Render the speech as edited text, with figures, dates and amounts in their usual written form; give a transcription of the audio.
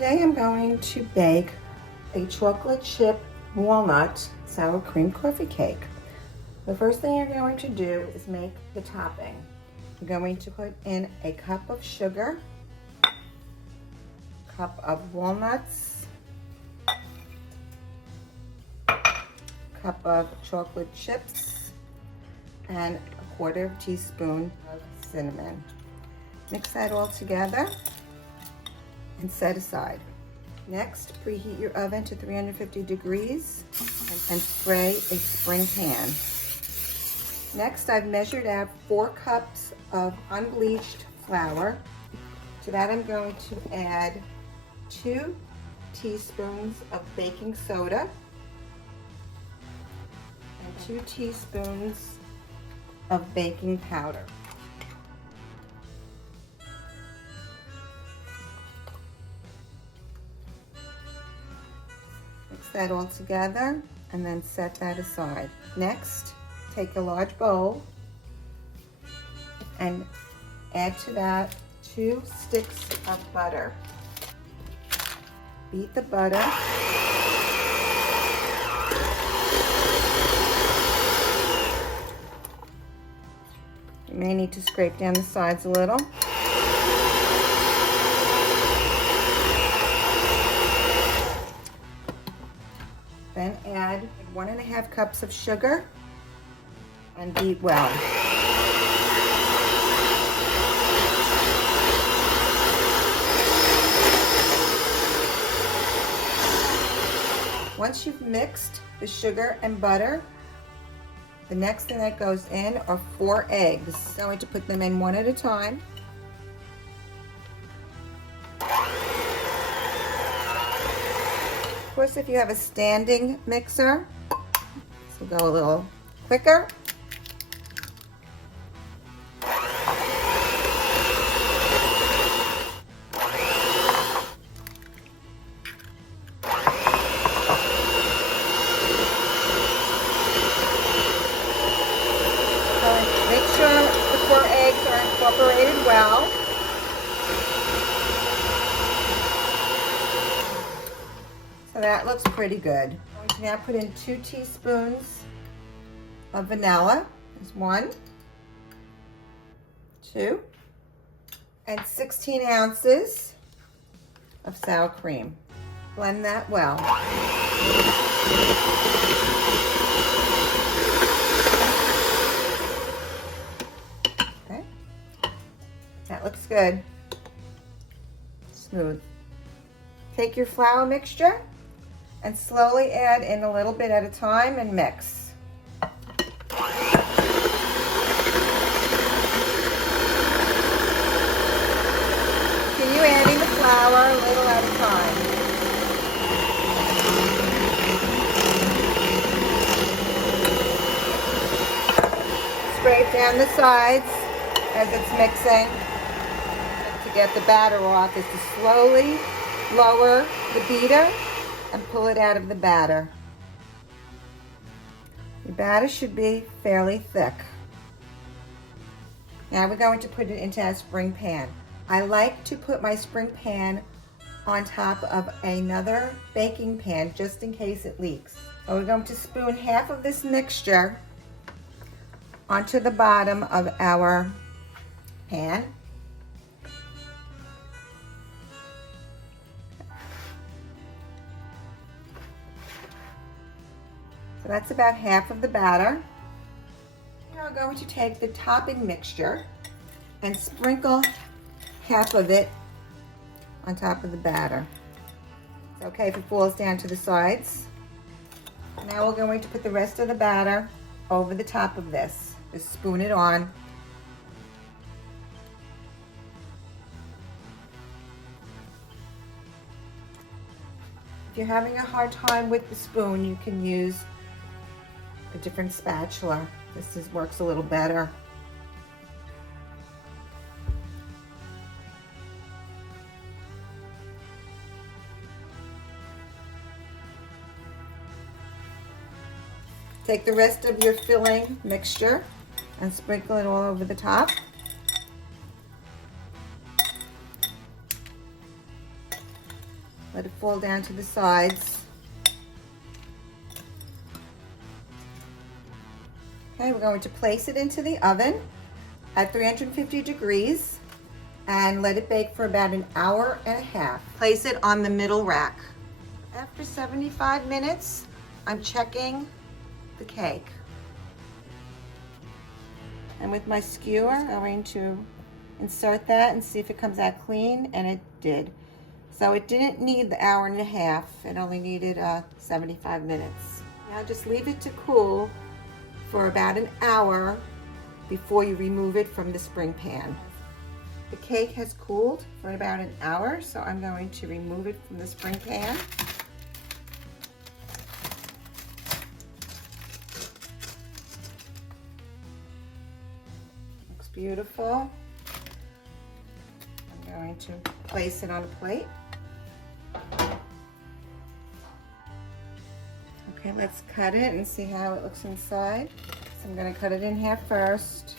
Today I'm going to bake a chocolate chip walnut sour cream coffee cake. The first thing you're going to do is make the topping. You're going to put in a cup of sugar, cup of walnuts, cup of chocolate chips, and a quarter teaspoon of cinnamon. Mix that all together and set aside. Next, preheat your oven to 350 degrees and spray a spring pan. Next, I've measured out 4 cups of unbleached flour. To that, I'm going to add 2 teaspoons of baking soda and 2 teaspoons of baking powder. Mix that all together and then set that aside. Next, take a large bowl and add to that 2 sticks of butter. Beat the butter. You may need to scrape down the sides a little. Then add 1½ cups of sugar and beat well. Once you've mixed the sugar and butter, the next thing that goes in are 4 eggs. I'm going to put them in one at a time. Of course, if you have a standing mixer, this will go a little quicker. Make sure the 4 eggs are incorporated well. So that looks pretty good. I'm going to now put in 2 teaspoons of vanilla. There's 1, 2, and 16 ounces of sour cream. Blend that well. Okay, that looks good. Smooth. Take your flour mixture and slowly add in a little bit at a time and mix. Continue adding the flour a little at a time. Scrape down the sides as it's mixing. To get the batter off is to slowly lower the beater and pull it out of the batter. Your batter should be fairly thick. Now we're going to put it into a spring pan. I like to put my spring pan on top of another baking pan just in case it leaks. So we're going to spoon half of this mixture onto the bottom of our pan. So that's about half of the batter. Now we're going to take the topping mixture and sprinkle half of it on top of the batter. It's okay if it falls down to the sides. Now we're going to put the rest of the batter over the top of this. Just spoon it on. If you're having a hard time with the spoon, you can use a different spatula. This works a little better. Take the rest of your filling mixture and sprinkle it all over the top. Let it fall down to the sides. Okay, we're going to place it into the oven at 350 degrees and let it bake for about an hour and a half. Place it on the middle rack. After 75 minutes, I'm checking the cake. And with my skewer, I'm going to insert that and see if it comes out clean, and it did. So it didn't need the hour and a half. It only needed 75 minutes. Now just leave it to cool for about an hour before you remove it from the spring pan. The cake has cooled for about an hour, so I'm going to remove it from the spring pan. Looks beautiful. I'm going to place it on a plate. Okay, let's cut it and see how it looks inside. So I'm going to cut it in half first.